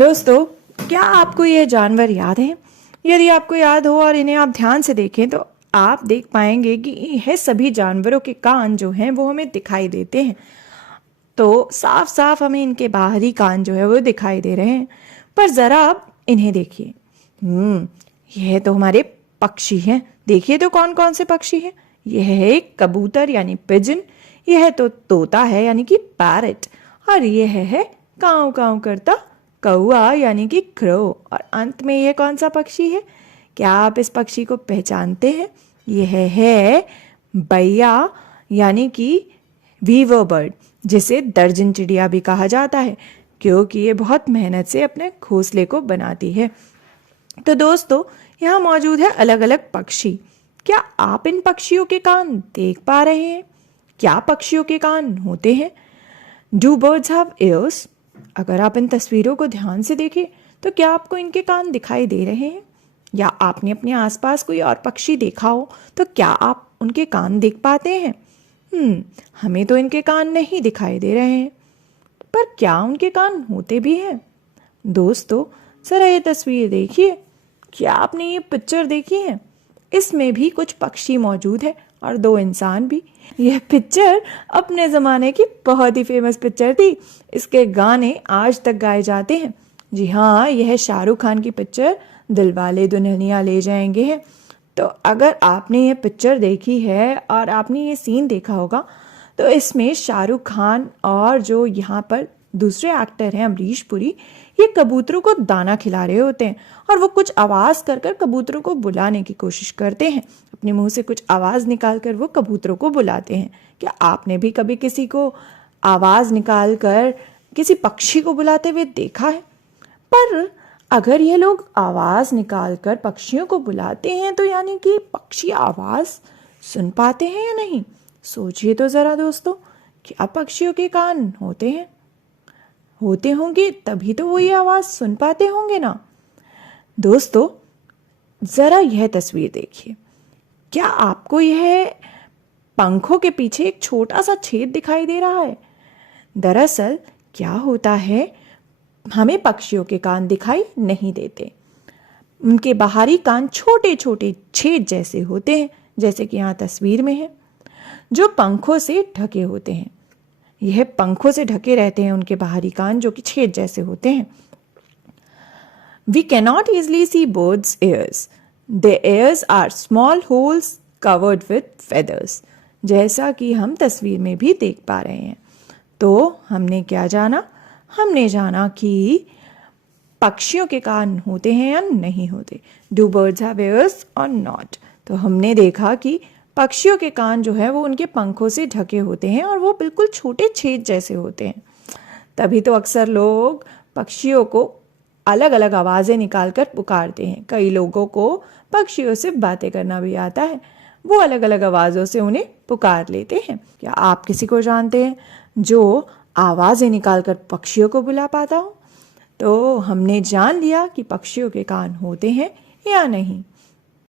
दोस्तों, क्या आपको यह जानवर याद है? यदि आपको याद हो और इन्हें आप ध्यान से देखें तो आप देख पाएंगे कि यह सभी जानवरों के कान जो हैं वो हमें दिखाई देते हैं। तो साफ साफ हमें इनके बाहरी कान जो है वो दिखाई दे रहे हैं। पर जरा आप इन्हें देखिए। यह तो हमारे पक्षी हैं। देखिए तो कौन कौन से पक्षी हैं। यह है एक कबूतर यानी पिजन, यह तो तोता है यानी कि पैरट, और यह है काऊ काऊ करता कौआ यानी कि क्रो। और अंत में यह कौन सा पक्षी है? क्या आप इस पक्षी को पहचानते हैं? यह है बैया यानी कि वीवर बर्ड, जिसे दर्जन चिड़िया भी कहा जाता है क्योंकि ये बहुत मेहनत से अपने घोंसले को बनाती है। तो दोस्तों, यहाँ मौजूद है अलग अलग पक्षी। क्या आप इन पक्षियों के कान देख पा रहे हैं? क्या पक्षियों के कान होते हैं? Do birds have ears? अगर आप इन तस्वीरों को ध्यान से देखें तो क्या आपको इनके कान दिखाई दे रहे हैं? या आपने अपने आसपास कोई और पक्षी देखा हो तो क्या आप उनके कान देख पाते हैं? हमें तो इनके कान नहीं दिखाई दे रहे हैं, पर क्या उनके कान होते भी हैं? दोस्तों, जरा ये तस्वीर देखिए। क्या आपने ये पिक्चर देखी है? इसमें भी कुछ पक्षी मौजूद है और दो इंसान भी। यह पिक्चर अपने ज़माने की बहुत ही फेमस पिक्चर थी। इसके गाने आज तक गाए जाते हैं। जी हाँ, यह शाहरुख खान की पिक्चर दिलवाले दुल्हनिया ले जाएंगे है। तो अगर आपने ये पिक्चर देखी है और आपने ये सीन देखा होगा तो इसमें शाहरुख खान और जो यहाँ पर दूसरे एक्टर हैं अमरीश पुरी, ये कबूतरों को दाना खिला रहे होते हैं और वो कुछ आवाज़ कर कर कबूतरों को बुलाने की कोशिश करते हैं। अपने मुंह से कुछ आवाज़ निकाल कर वो कबूतरों को बुलाते हैं। क्या आपने भी कभी किसी को आवाज़ निकाल कर किसी पक्षी को बुलाते हुए देखा है? पर अगर ये लोग आवाज़ निकाल कर पक्षियों को बुलाते हैं तो यानी कि पक्षी आवाज़ सुन पाते हैं या नहीं? सोचिए तो ज़रा दोस्तों, क्या पक्षियों के कान होते हैं? होते होंगे तभी तो वो ये आवाज़ सुन पाते होंगे ना। दोस्तों, ज़रा यह तस्वीर देखिए। क्या आपको यह पंखों के पीछे एक छोटा सा छेद दिखाई दे रहा है? दरअसल क्या होता है, हमें पक्षियों के कान दिखाई नहीं देते। उनके बाहरी कान छोटे छोटे छेद जैसे होते हैं, जैसे कि यहाँ तस्वीर में है, जो पंखों से ढके होते हैं। यह पंखों से ढके रहते हैं उनके बाहरी कान, जो कि छेद जैसे होते हैं। We cannot easily see birds' ears. Their ears are small holes covered with feathers. जैसा कि हम तस्वीर में भी देख पा रहे हैं। तो हमने क्या जाना? हमने जाना कि पक्षियों के कान होते हैं या नहीं होते। डू बर्ड्स हैव ears और नॉट? तो हमने देखा कि पक्षियों के कान जो है वो उनके पंखों से ढके होते हैं और वो बिल्कुल छोटे छेद जैसे होते हैं। तभी तो अक्सर लोग पक्षियों को अलग अलग आवाज़ें निकालकर पुकारते हैं। कई लोगों को पक्षियों से बातें करना भी आता है, वो अलग अलग आवाज़ों से उन्हें पुकार लेते हैं। क्या आप किसी को जानते हैं जो आवाज़ें निकालकर पक्षियों को बुला पाता हो? तो हमने जान लिया कि पक्षियों के कान होते हैं या नहीं।